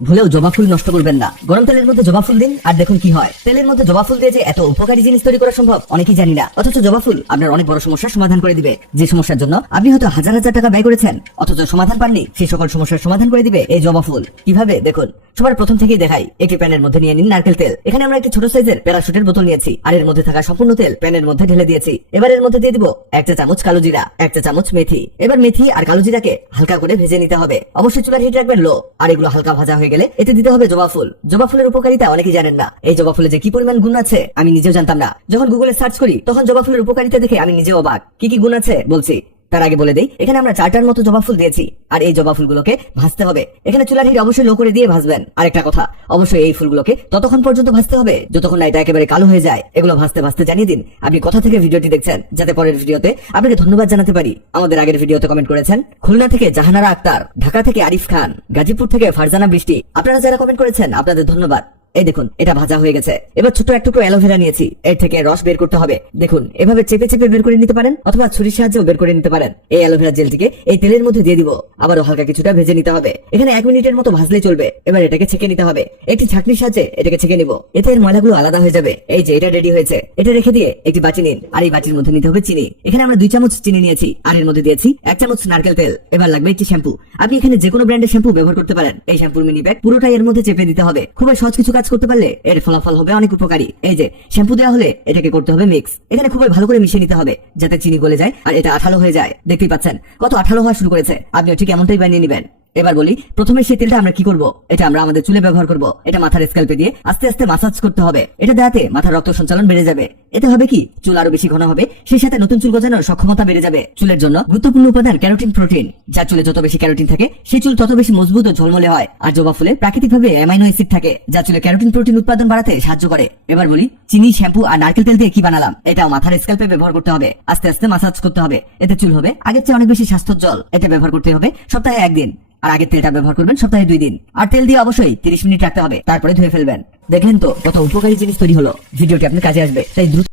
ভুলেও জবা ফুল নষ্ট করবেন না। গরম তেলের মধ্যে জবা ফুল দিন আর দেখুন কি হয়। তেলের মধ্যে জবা ফুল দিয়ে যে এত উপকারী জিনিস তৈরি করা সম্ভব অনেকেই জানি না, অথচ জবা ফুল আপনার অনেক বড় সমস্যার সমাধান করে দিবে। যে সমস্যার জন্য আপনি হয়তো হাজার হাজার টাকা ব্যয় করেছেন অথচ সমাধান পাননি, সেই সকল সমস্যার সমাধান করে দিবে এই জবা ফুল। কিভাবে দেখুন। সবার প্রথম থেকেই দেখাই, একটি প্যানের মধ্যে নিয়ে নিন নারকেল তেল। এখানে আমরা একটি ছোট সাইজের প্যারাশুটের বোতল নিয়েছি আর এর মধ্যে থাকা সম্পূর্ণ তেল প্যানের মধ্যে ঢেলে দিয়েছি। এবার এর মধ্যে দিয়ে দিব 1 চা চামচ কালো জিরা, 1 চা চামচ মেথি। এবার মেথি আর কালো জিরাকে হালকা করে ভেজে নিতে হবে। অবশ্যই চুলার হিট রাখবেন লো। আর এগুলো হালকা ভাজা হয়ে গেলে এতে দিতে হবে জবা ফুল। জবা ফুলের উপকারিতা অনেকেই জানেন না। এই জবা ফুলে যে কি পরিমাণ গুণ আছে আমি নিজেও জানতাম না। যখন গুগলে সার্চ করি তখন জবা ফুলের উপকারিতা দেখে আমি নিজেও অবাক। কি কি গুণ আছে বলছি। তার আগে বলে দেই, এখানে আমরা 4টার মতো জবা ফুল দিয়েছি আর এই জবা ফুলগুলোকে ভাজতে হবে। এখানে চুলার হিট অবশ্যই লো করে দিয়ে ভাজবেন। আরেকটা কথা, অবশ্যই এই ফুলগুলোকে ততক্ষণ পর্যন্ত ভাজতে হবে যতক্ষণ না এটা একেবারে কালো হয়ে যায়। এগুলো ভাজতে ভাজতে জানিয়ে দিন আপনি কোথা থেকে ভিডিওটি দেখছেন, যাতে পরের ভিডিওতে আপনাকে ধন্যবাদ জানাতে পারি। আমাদের আগের ভিডিওতে কমেন্ট করেছেন খুলনা থেকে জাহানারা আক্তার, ঢাকা থেকে আরিফ খান, গাজীপুর থেকে ফারজানা বৃষ্টি। আপনারা যারা কমেন্ট করেছেন আপনাদের ধন্যবাদ। এই দেখুন এটা ভাজা হয়ে গেছে। এবার ছোট এক টুকরো অ্যালোভেরা নিয়েছি, এর থেকে রস বের করতে হবে। দেখুন এভাবে চেপে চেপে বের করে নিতে পারেন অথবা ছুরির সাহায্যেও বের করে নিতে পারেন। এই অ্যালোভেরা জেলটিকে এই তেলের মধ্যে দিয়ে দিব। আবারও হালকা কিছুটা ভেজে নিতে হবে। এখানে 1 মিনিটের মতো ভাজলেই চলবে। এবার এটাকে ছেঁকে নিতে হবে। একটি ছাঁকনির সাহায্যে এটাকে ছেঁকে নিব। এতে এর ময়লাগুলো আলাদা হয়ে যাবে। এই যে এটা রেডি হয়েছে। এটা রেখে দিয়ে একটি বাটি নিন আর এই বাটির মধ্যে নিতে হবে চিনি। এখানে আমরা 2 চামচ চিনি নিয়েছি আর এর মধ্যে দিয়েছি 1 চামচ নারকেল তেল। এবার লাগবে একটি শ্যাম্পু। আপনি এখানে যে কোনো ব্র্যান্ডের শ্যাম্পু ব্যবহার করতে পারেন। এই শ্যাম্পুর মিনি প্যাক পুরোটাই এর মধ্যে চেপে দিতে হবে। খুবই সহজ কিছু কাজ করতে পারলে এর ফলাফল হবে অনেক উপকারী। এই যে শ্যাম্পু দেওয়া হলে এটাকে করতে হবে মিক্স। এখানে খুবই ভালো করে মিশিয়ে নিতে হবে যাতে চিনি গলে যায় আর এটা আঠালো হয়ে যায়। দেখতেই পাচ্ছেন কত আঠালো হওয়া শুরু করেছে। আপনিও ঠিক এমনটাই বানিয়ে নেবেন। এবার বলি, প্রথমে সেই তেলটা আমরা কি করব। এটা আমরা আমাদের চুলে ব্যবহার করব। এটা মাথার স্ক্যাল্পে দিয়ে আস্তে আস্তে মাসাজ করতে হবে। এটা দেওয়াতে মাথার রক্ত সঞ্চালন বেড়ে যাবে। এতে হবে কি, চুল আরো বেশি ঘন হবে, সেই সাথে নতুন চুল গজানোর সক্ষমতা বেড়ে যাবে। চুলের জন্য গুরুত্বপূর্ণ উপাদান ক্যারোটিন প্রোটিন। যার চুলে যত বেশি ক্যারোটিন থাকে সেই চুল তত বেশি মজবুত ও ঝলমলে হয়। আর জবা ফুলে প্রাকৃতিকভাবে অ্যামাইনো অ্যাসিড থাকে যা চুলে ক্যারোটিন প্রোটিন উৎপাদন বাড়াতে সাহায্য করে। এবার বলি, চিনি, শ্যাম্পু আর নারকেল তেল দিয়ে কি বানালাম। এটাও মাথার স্ক্যাল্পে ব্যবহার করতে হবে। আস্তে আস্তে মাসাজ করতে হবে। এতে চুল হবে আগের চেয়ে অনেক বেশি স্বাস্থ্যোজ্জ্বল। এটা ব্যবহার করতে হবে সপ্তাহে 1 দিন। আর আগের তেলটা ব্যবহার করবেন সপ্তাহে 2 দিন। আর তেল দিয়ে অবশ্যই 30 মিনিট রাখতে হবে, তারপরে ধুয়ে ফেলবেন। দেখলেন তো কত উপকারী জিনিস তৈরি হলো। ভিডিওটি আপনার কাজে আসবে, তাই দ্রুত